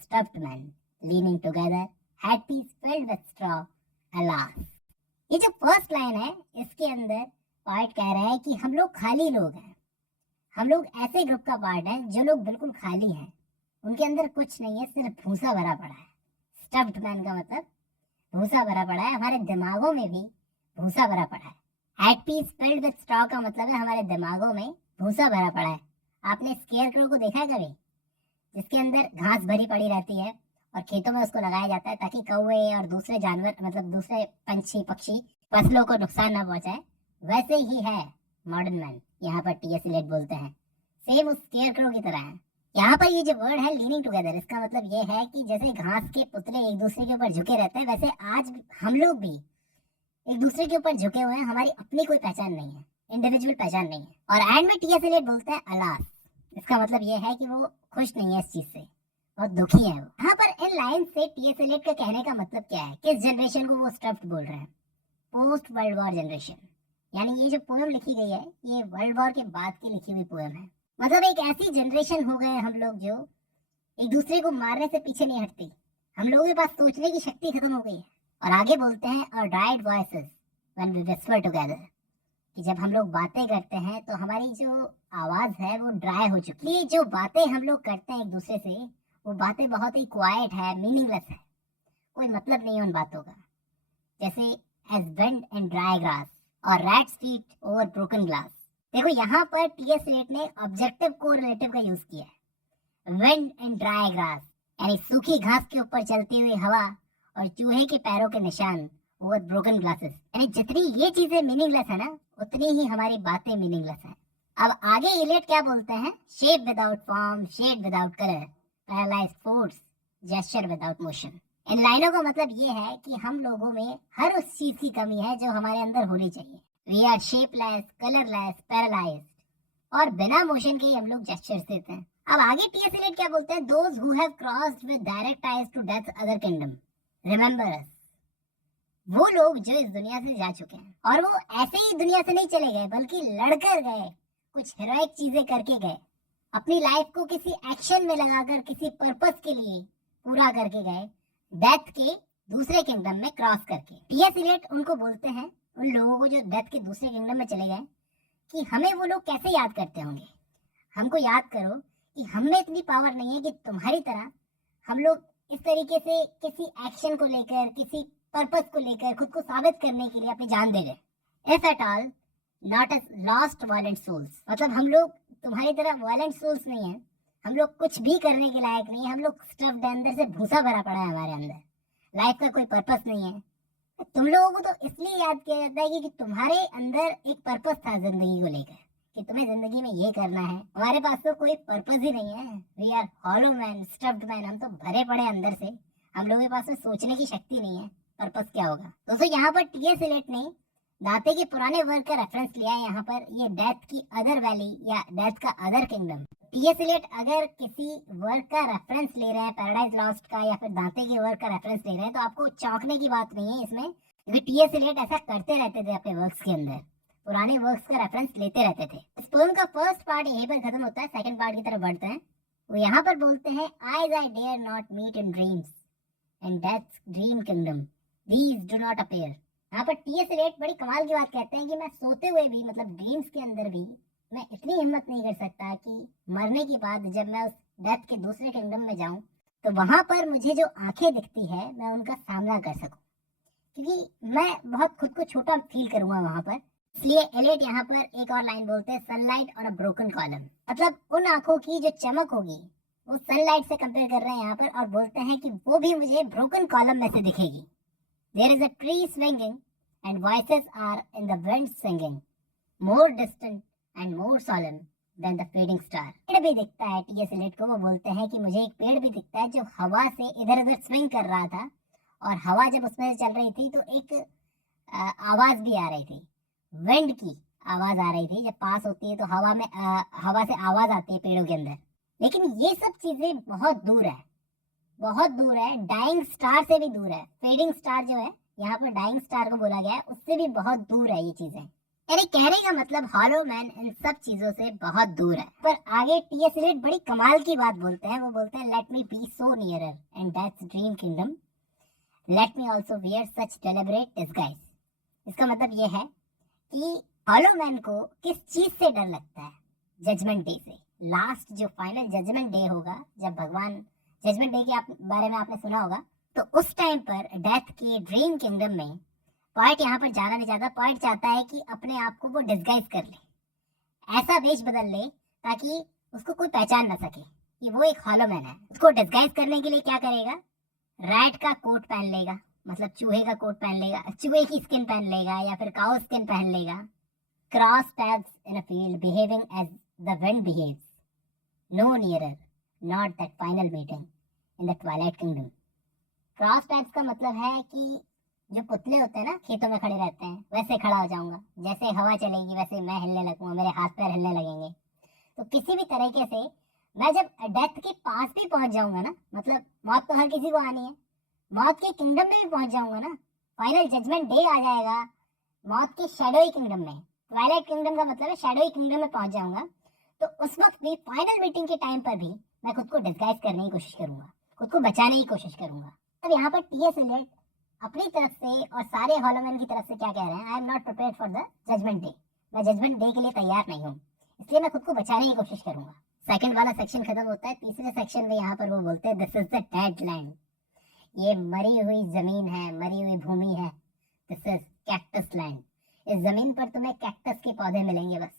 stuffed men leaning together, headpiece filled with straw, alas। ये जो first line है इसके अंदर पार्ट कह रहा है कि हम लोग खाली लोग हैं, हम लोग ऐसे ग्रुप का पार्ट है जो लोग बिल्कुल खाली हैं, उनके अंदर कुछ नहीं है, सिर्फ भूसा भरा पड़ा है। स्टफ्ड मैन का मतलब भूसा भरा पड़ा है, हमारे दिमागों में भी भूसा भरा पड़ा है। Headpiece filled with straw का मतलब है हमारे दिमागों में भूसा भरा पड़ा है। आपने स्केयर को देखा है कभी, जिसके अंदर घास भरी पड़ी रहती है और खेतों में उसको लगाया जाता है ताकि कौवे और दूसरे जानवर मतलब दूसरे पंछी पक्षी फसलों को नुकसान ना पहुंचाए? वैसे ही है मॉडर्न मैन, यहाँ पर टीएस इलियट बोलते हैं, सेम उस स्केयर की तरह है। यहाँ पर ये जो वर्ड है लीनिंग टुगेदर, इसका मतलब ये है कि जैसे घास के पुतले एक दूसरे के ऊपर झुके रहते हैं, वैसे आज हम लोग भी एक दूसरे के ऊपर झुके हुए हैं। हमारी अपनी कोई पहचान नहीं है, इंडिविजुअल पहचान नहीं है। और एंड में टीएस इलियट बोलते हैं अलास, इसका मतलब ये है कि वो खुश नहीं है इस चीज से, बहुत दुखी है वो। यहाँ पर इन लाइन से टीएस इलियट का कहने का मतलब क्या है, किस जनरेशन को वो स्टफ्ड बोल रहे हैं? Post world war generation. यानी ये जो पोएम लिखी गई है ये वर्ल्ड वॉर के बाद की लिखी हुई पोएम है। मतलब एक ऐसी जनरेशन हो गए हम लोग जो एक दूसरे को मारने से पीछे नहीं हटती, हम लोगों के पास सोचने की शक्ति खत्म हो गई है। और आगे बोलते हैं और dried voices when we whisper together, कि जब हम लोग बातें करते हैं तो हमारी जो आवाज है वो ड्राई हो चुकी है। जो बातें हम लोग करते हैं एक दूसरे से वो बातें बहुत ही क्वाइट है, मीनिंगलेस है, कोई मतलब नहीं है उन बातों का। जैसे as bend and dry grass और rats feet over broken glass. देखो यहाँ पर टीएस इलियट ने ऑब्जेक्टिव कोरिलेटिव का यूज किया है। विंड एंड ड्राई ग्रास यानी सूखी घास के ऊपर चलती हुई हवा और चूहे के पैरों के निशान ओवर ब्रोकन ग्लासेस। यानी जितनी ये चीजें मीनिंगलेस है ना, उतनी ही हमारी बातें मीनिंगलेस है। अब आगे इलियट क्या बोलते हैं? Shape without form, shade without colour, paralysed force, gesture without motion. इन लाइनों का मतलब ये है कि हम लोगों में हर उस चीज की कमी है जो हमारे अंदर होनी चाहिए। We are shapeless, colourless, paralysed और बिना मोशन के ही हम लोग जेस्चर्स देते हैं। अब आगे टीएस इलियट क्या बोलते हैं? Those who have crossed with direct eyes to death's other kingdom remember us. वो लोग जो इस दुनिया से जा चुके हैं और वो ऐसे ही दुनिया से नहीं चले गए बल्कि लड़कर गए, कुछ हेरोइक चीजें करके गए, अपनी लाइफ को किसी एक्शन में लगाकर किसी पर्पस के लिए पूरा करके गए, डेथ के दूसरे किंगडम में क्रॉस करके। टीएस इलियट उनको बोलते हैं, उन लोगों को जो डेथ के दूसरे किंगडम में चले गए, कि हमें वो लोग कैसे याद करते होंगे। हमको याद करो कि हम में इतनी पावर नहीं है कि तुम्हारी तरह हम लोग इस तरीके से किसी एक्शन को लेकर, किसी पर्पस को लेकर खुद को साबित करने के लिए अपनी जान दे रहे। If at all not as lost violent souls, मतलब हम लोग तुम्हारी तरह वायलेंट सोल्स नहीं है, हम लोग कुछ भी करने के लायक नहीं है, हम लोग स्टफ्ड अंदर से भूसा भरा पड़ा है हमारे अंदर, लाइफ का कोई पर्पस नहीं है। तुम लोगों को तो इसलिए याद किया जाता है कि तुम्हारे अंदर एक पर्पस था जिंदगी को लेकर, कि तुम्हें जिंदगी में ये करना है। हमारे पास तो कोई पर्पस ही नहीं है। We are hollow man, stuffed man, हम तो भरे पड़े अंदर से, हम लोगों के पास तो सोचने की शक्ति नहीं है पर्पस क्या होगा। दोस्तों यहाँ पर टीएस इलियट ने दाते के पुराने वर्क का रेफरेंस लिया है यहाँ पर, ये डेथ की अदर वैली या डेथ का अदर किंगडम। टीएस इलियट अगर किसी वर्क का रेफरेंस ले रहे हैं, पैराडाइज लॉस्ट का या फिर दाते के वर्क का रेफरेंस ले रहे हैं, तो आपको चौंकने की बात नहीं है इसमें, क्योंकि टीएस इलियट ऐसा करते रहते थे अपने वर्क्स के अंदर, पुराने वर्क्स का रेफरेंस लेते रहते थे। इस पोएम का फर्स्ट पार्ट यहीं पर खत्म होता है, सेकंड पार्ट की तरफ बढ़ते हैं। वो यहाँ पर बोलते हैं, eyes I dare not meet in dreams in death's dream kingdom, these do not appear. यहाँ पर टीएस इलियट बड़ी कमाल की बात कहते हैं कि मैं सोते हुए भी, मतलब ड्रीम्स के अंदर भी, मैं इतनी हिम्मत नहीं कर सकता कि मरने के बाद जब मैं उस डेथ के दूसरे किंगडम में जाऊं तो वहां पर मुझे जो आंखें दिखती है मैं उनका सामना कर सकूं, क्योंकि मैं बहुत खुद को छोटा फील करूंगा वहां पर। इसलिए इलियट यहाँ पर एक और लाइन बोलते हैं, sunlight on a broken column, मतलब उन आंखों की जो चमक होगी वो सनलाइट से कंपेयर कर रहे हैं यहाँ पर, और बोलते हैं कि वो भी मुझे ब्रोकन कॉलम में से दिखेगी। There is a tree swinging and voices are in the wind singing, more distant and more solemn than the fading star। पेड़ भी दिखता है टीएस इलियट को, वो बोलते हैं कि मुझे एक पेड़ भी दिखता है जो हवा से इधर उधर स्विंग कर रहा था, और हवा जब उसमें से चल रही थी तो एक आवाज भी आ रही थी, विंड की आवाज आ रही थी। जब पास होती है तो हवा से आवाज आती है पेड़ों के अंदर। लेकिन ये सब चीजें बहुत दूर है, बहुत दूर है, डाइंग स्टार से भी दूर है। फेडिंग स्टार जो है यहाँ पर डाइंग स्टार को बोला गया है, उससे भी बहुत दूर है ये चीजें। यानी कहने का मतलब हॉलो मैन इन सब चीजों से बहुत दूर है। पर आगे टीएस एलियट बड़ी कमाल की बात बोलते हैं। वो बोलते हैं let me be so nearer and that's dream kingdom, let me also wear such deliberate disguise. इसका मतलब ये है कि हॉलो मैन को किस चीज से डर लगता है? जजमेंट डे से। लास्ट जो फाइनल जजमेंट डे होगा, जब भगवान जजमेंट डे के बारे में आपने सुना होगा, तो उस टाइम पर डेथ के ड्रीम किंगडम में पॉइंट यहाँ पर जाना नहीं चाहता। पॉइंट चाहता है कि अपने आप को वो डिस्गाइज कर ले, ऐसा वेश बदल ले ताकि उसको कोई पहचान ना सके कि वो एक हॉलो मैन है। उसको डिस्गाइज करने के लिए क्या करेगा? रैट का कोट पहन लेगा, मतलब चूहे का कोट पहन लेगा, चूहे की स्किन पहन लेगा या फिर काउ स्किन पहन लेगा। Cross paths in a field behaving as the wind behaves, no nearer not that final meeting in the twilight kingdom. Cross paths का मतलब है कि जो पुतले होते हैं ना, खेतों में खड़े रहते हैं, वैसे खड़ा हो जाऊंगा। जैसे हवा चलेगी वैसे मैं हिलने लगूंगा, मेरे हाथ पैर हिलने लगेंगे। तो किसी भी तरीके से मैं जब डेथ के पास भी पहुंच जाऊंगा ना, मतलब मौत तो हर किसी को आनी है, मौत के किंगडम में भी पहुंच जाऊंगा ना, फाइनल जजमेंट डे आ जाएगा मौत के शैडोई किंगडम में। ट्वाइलाइट किंगडम का मतलब है शैडोई किंगडम में पहुंच जाऊंगा। तो उस वक्त भी फाइनल मीटिंग के टाइम पर भी मैं खुद को डिस्गाइज करने की कोशिश करूंगा, खुद को बचाने की कोशिश करूंगा। अब यहाँ पर टीएस एलियट अपनी तरफ से और सारे हॉलोमैन की तरफ से क्या कह रहे हैं? I am not prepared for the judgement day. मैं जजमेंट डे के लिए तैयार नहीं हूँ, इसलिए मैं खुद को बचाने की कोशिश करूंगा। सेकंड वाला सेक्शन खत्म होता है। तीसरे सेक्शन में यहाँ पर वो बोलते हैं this is the dead land, ये मरी हुई जमीन है, मरी हुई भूमि है। दिस इज कैक्टस लैंड, इस जमीन पर तुम्हें कैक्टस के पौधे मिलेंगे, बस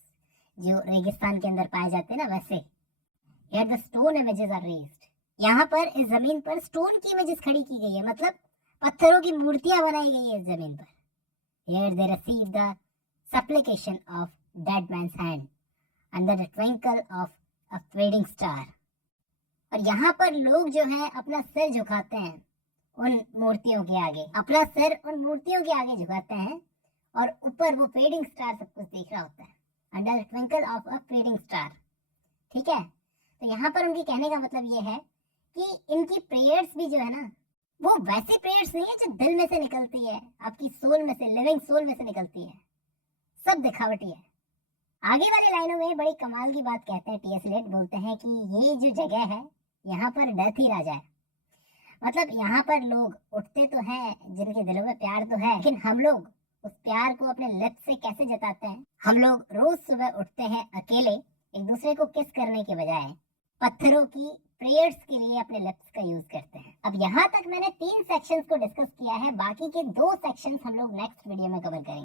जो रेगिस्तान के अंदर पाए जाते हैं ना वैसे। Here the stone images are raised, यहाँ पर इस जमीन पर स्टोन की इमेजेस खड़ी की गई है, मतलब पत्थरों की मूर्तियां बनाई गई है इस जमीन पर। Here they receive the supplication of dead man's hand under the twinkle of a fading star। और यहाँ पर लोग जो है अपना सिर झुकाते हैं उन मूर्तियों के आगे, अपना सिर उन मूर्तियों के आगे झुकाते हैं और ऊपर वो फेडिंग स्टार सब कुछ देख रहा होता है, under the twinkle of a fading star. ठीक है, तो यहाँ पर उनकी कहने का मतलब ये है कि इनकी प्रेयर्स भी जो है ना, वो वैसी प्रेयर्स नहीं है जो दिल में से निकलती है, आपकी सोल में से, लिविंग सोल में से निकलती है। सब दिखावटी है। आगे वाली लाइनों में बड़ी कमाल की बात कहते हैं टीएस एलियट, बोलते हैं कि ये जो जगह है यहाँ पर डेथ ही राजा है। मतलब यहाँ पर लोग उठते तो हैं जिनके दिलों में प्यार तो है, लेकिन हम लोग उस प्यार को अपने लिप्स से कैसे जताते हैं? हम लोग रोज सुबह उठते हैं अकेले, एक दूसरे को किस करने के बजाय पत्थरों की प्रेयर्स के लिए अपने लिप्स का यूज करते हैं। अब यहाँ तक मैंने 3 सेक्शंस को डिस्कस किया है, बाकी के 2 सेक्शंस हम लोग नेक्स्ट वीडियो में कवर करेंगे।